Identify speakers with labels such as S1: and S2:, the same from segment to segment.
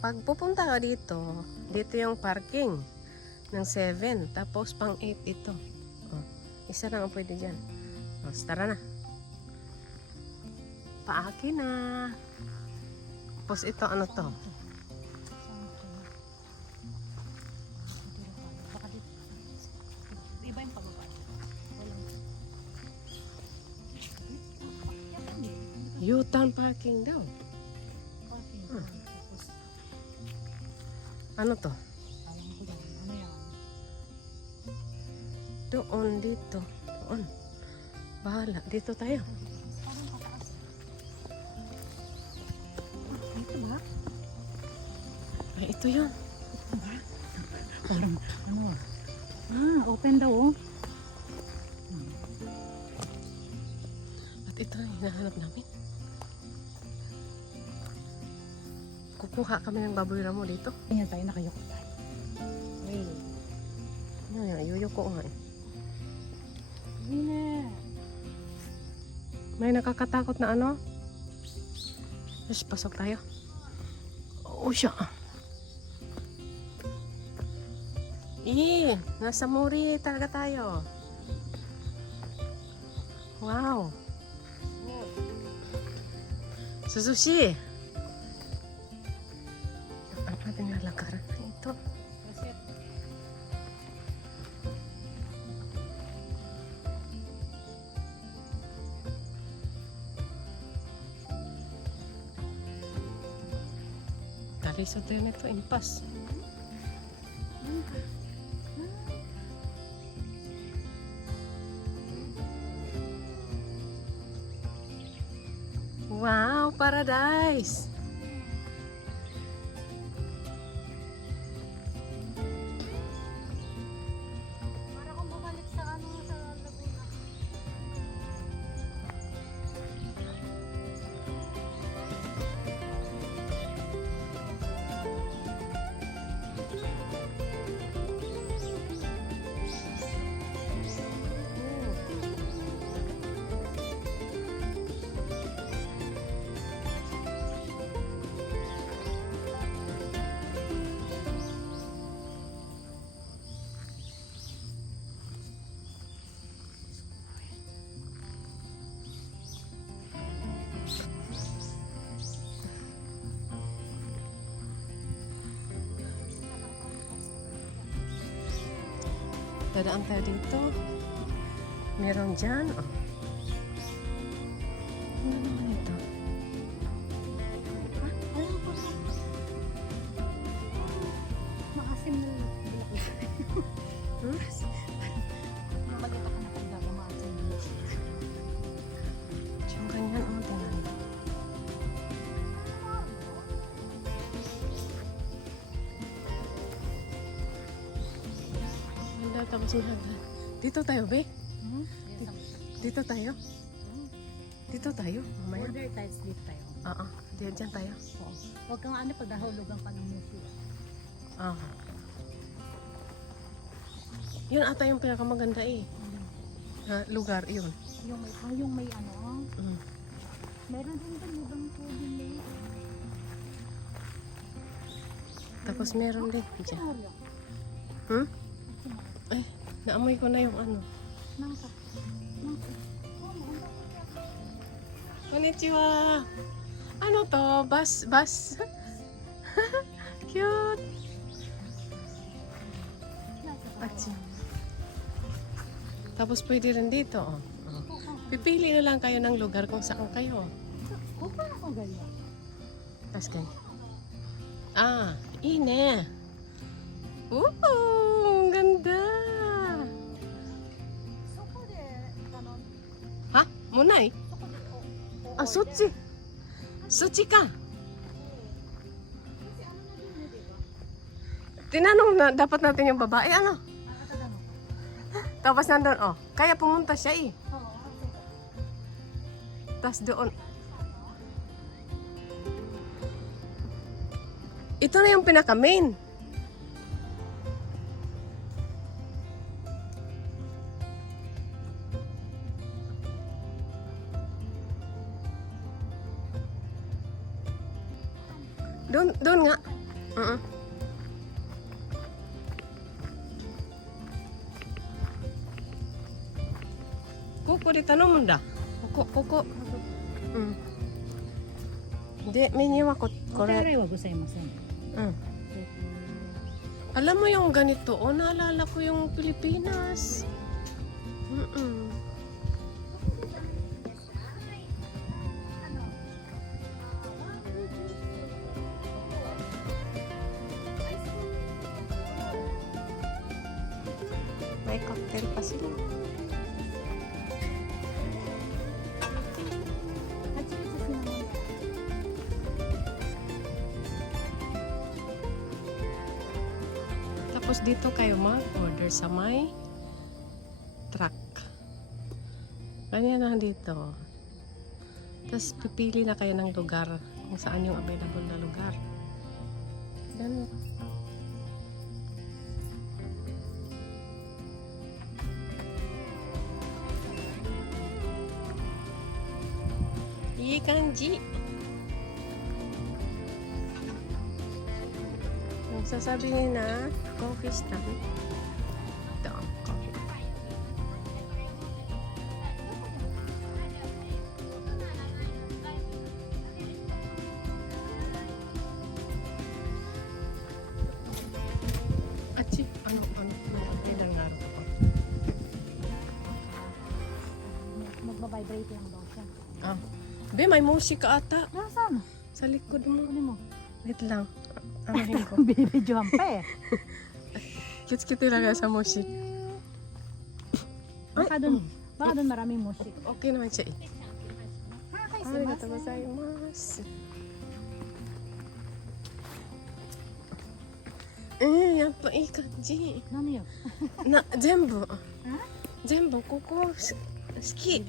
S1: pag pupunta ka dito, dito yung parking ng 7. Tapos pang 8 ito. Oh, isa lang ang pwede dyan. Oh, tara na. Paaki na. Tapos ito, ano to?
S2: Iba yung pababa. Walang...
S1: U-turn parking daw. Ano to? Doon, dito. Doon. Bahala. Dito tayo.
S2: Ah, Dito ba?
S1: Ay, ito yun.
S2: Parang, ano Ah, open daw oh.
S1: At ito na hinahanap namin. Kukuha kami ng baboy ramo dito.
S2: Ganyan tayo, nakayoko tayo.
S1: Ay. Ano yan? Yuyuko nga eh.
S2: Hindi
S1: May nakakatakot na ano? Yes, pasok tayo. Oo siya. Eh, nasa Mori talaga tayo. Wow. Sa sushi. Ang ating lalakaran na ito.
S2: Kasi,
S1: Tali sa tayo nito, impas. Wow, paradise! Dadaan tayo dito. Meron dyan. Oh. Dito tayo, be.
S2: Hmm?
S1: Dito tayo. Dito tayo. Mamaya.
S2: Order tiles dito tayo.
S1: Oo, diyan dyan tayo.
S2: Oo. Huwag kang ano pag nahulugan ka ng museum.
S1: Ah. Yun ata yung pinakamaganda eh. Na lugar, yun.
S2: Yung may, ah, yung may ano,
S1: Mm.
S2: meron din ba ibang pwede may
S1: Tapos meron din.
S2: Oreo.
S1: Hmm? Ay, naamoy ko na yung ano.
S2: Nangka. Nangka.
S1: Konnichiwa! Ano to? Bus, bus? Cute! Achi. Tapos pwede rin dito. Oh. Pipili na lang kayo ng lugar kung saan kayo.
S2: Huwag pa ako ganyan.
S1: Tapos ganyan. Ah, ine. Ooh,
S2: De, oh.
S1: Ah, suchi. Suchi ka.
S2: Kasi ano na din, di ba?
S1: Tinanong na dapat natin yung babae. Ano? Tapos nandun, oh. Kaya pumunta siya eh. Tapos doon. Ito na yung pinaka-main. Doon, doon nga. Mm-mm. Kuko di tanong mo da. Kuko, kuko. Mm. Di, minyo ako. Correct.
S2: Correct. Wag usay mo sa.
S1: Mm. Alam mo yung ganito, oh, naalala ko yung Pilipinas. Mm-mm. Tapos dito kayo mag-order sa may truck. Ganyan lang dito. Tapos pipili na kayo ng lugar kung saan yung available na lugar. Yan. Iyi kanji. Yung sasabihin na coffee stand. Ito, coffee. Achi, ano, ano, ano, pinangaro ko.
S2: Magbabibrate lang daw siya.
S1: Ah. Be, may musika ata.
S2: Nasaan?
S1: Sa likod mo.
S2: Kunin mo.
S1: Wait lang. ビビ
S2: ジョン
S1: ペ。気をつ
S2: けて、ながさも
S1: し。バード
S2: ン、
S1: バード
S2: ンならみもし。オ
S1: ッケーのめちゃい。
S2: ありがとうござい
S1: ます。えー、やっぱいい感じ。な、全部。全部ここ好き。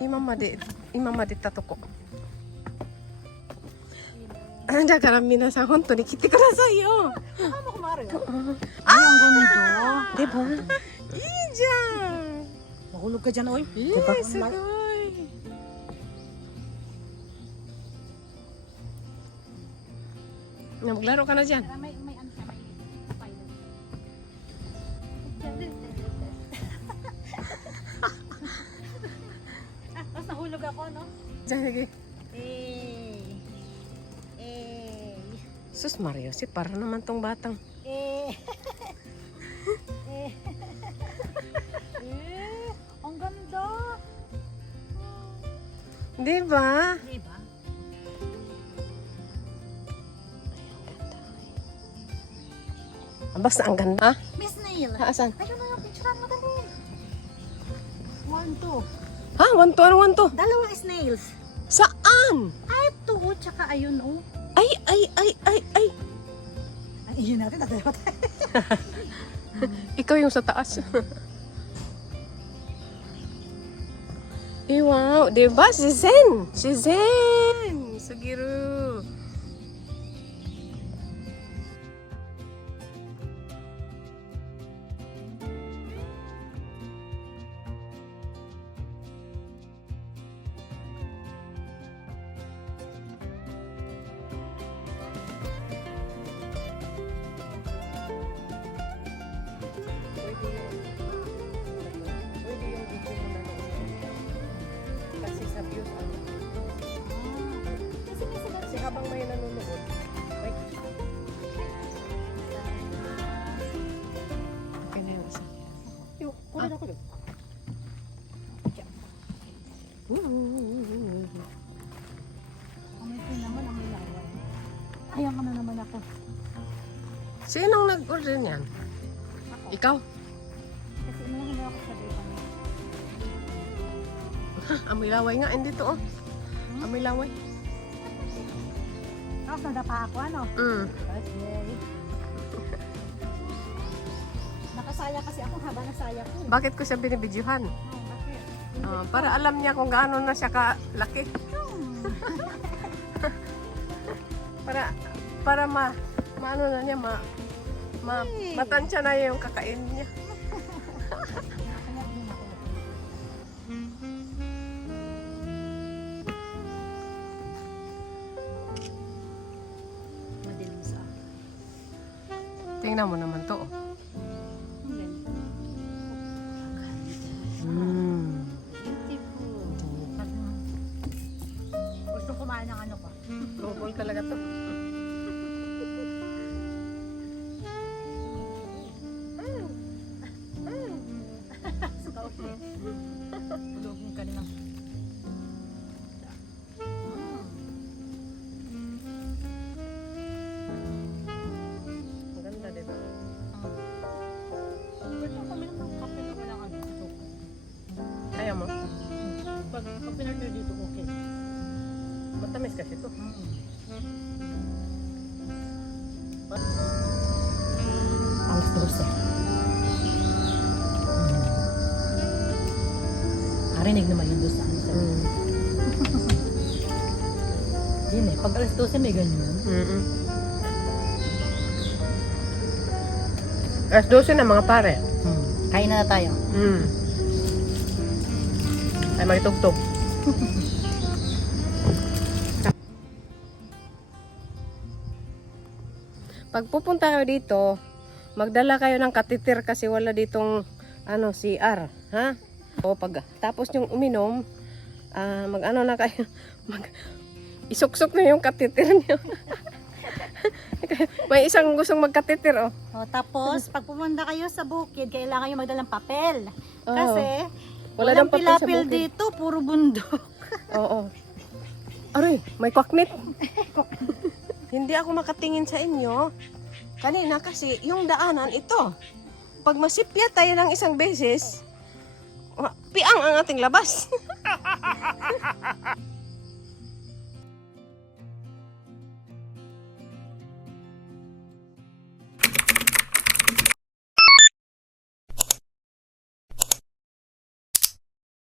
S1: 今まで、今まで行ったとこ。だから皆さん本当に来てくださいよ。いいじゃん。
S2: じゃ
S1: な。じ
S2: ゃん。
S1: Sus Mario, si para naman tong batang.
S2: Eh. eh. eh. Ang ganda.
S1: Di ba?
S2: Diba?
S1: Ah, Basta ang ganda.
S2: Miss Neil.
S1: Ha, asan?
S2: Ayun na yung picturean mo dali. One, two.
S1: Ha? One to, ano one to?
S2: Dalawa snails.
S1: Saan?
S2: Ay, ito. oh, Tsaka ayun, oh.
S1: Ay, ay, ay, ay, ay.
S2: Ay, yun natin. Dalawa tayo.
S1: Ikaw yung sa taas. eh, wow. Di ba? Si Zen. Si Zen. Sugiru. Kunin ako doon.
S2: Amoy ko naman ang ilawan. Ayan ka na naman ako.
S1: Sinong nag-order niyan?
S2: Ako.
S1: Ikaw?
S2: Kasi inuhan mo ako sa data mo.
S1: Amoy laway nga, hindi to oh. Amoy laway.
S2: Tapos nadapa ako, ano?
S1: Mm.
S2: Okay. Nakasaya kasi ako habang nasaya ko.
S1: Bakit ko siya binibidyuhan?
S2: Oh, bakit?
S1: Ah, para alam niya kung gaano na siya kalaki. Para para ma maano na niya ma, ma
S2: Hey.
S1: matansya na yung kakain niya. Tingnan mo naman to. oh.
S2: Pag kape na dito, okay.
S1: Matamis kasi to.
S2: Alas dos eh. Narinig naman yun doon sa ano sa
S1: Mm.
S2: Yun eh, pag alas 12 may ganyan.
S1: Mm-mm. Alas 12 na mga pare.
S2: Hmm. Kain na na tayo.
S1: Mm. Ay, magtugtog. Pag pupunta kayo dito, magdala kayo ng katitir kasi wala ditong ano, CR. Ha? O pag tapos yung uminom, ah, mag ano na kayo, mag isuksok na yung katitir niyo. May isang gustong magkatitir, oh.
S3: O, tapos, pag pumunta kayo sa bukid, kailangan nyo magdalang papel.
S1: Oo.
S3: Kasi,
S1: Wala
S3: walang
S1: nang papel sa
S3: pilapil
S1: bukid.
S3: dito, puro bundok.
S1: Oo. Aray, may kwaknit. Hindi ako makatingin sa inyo. Kanina kasi, yung daanan ito. Pag masipya tayo ng isang beses, piang ang ating labas.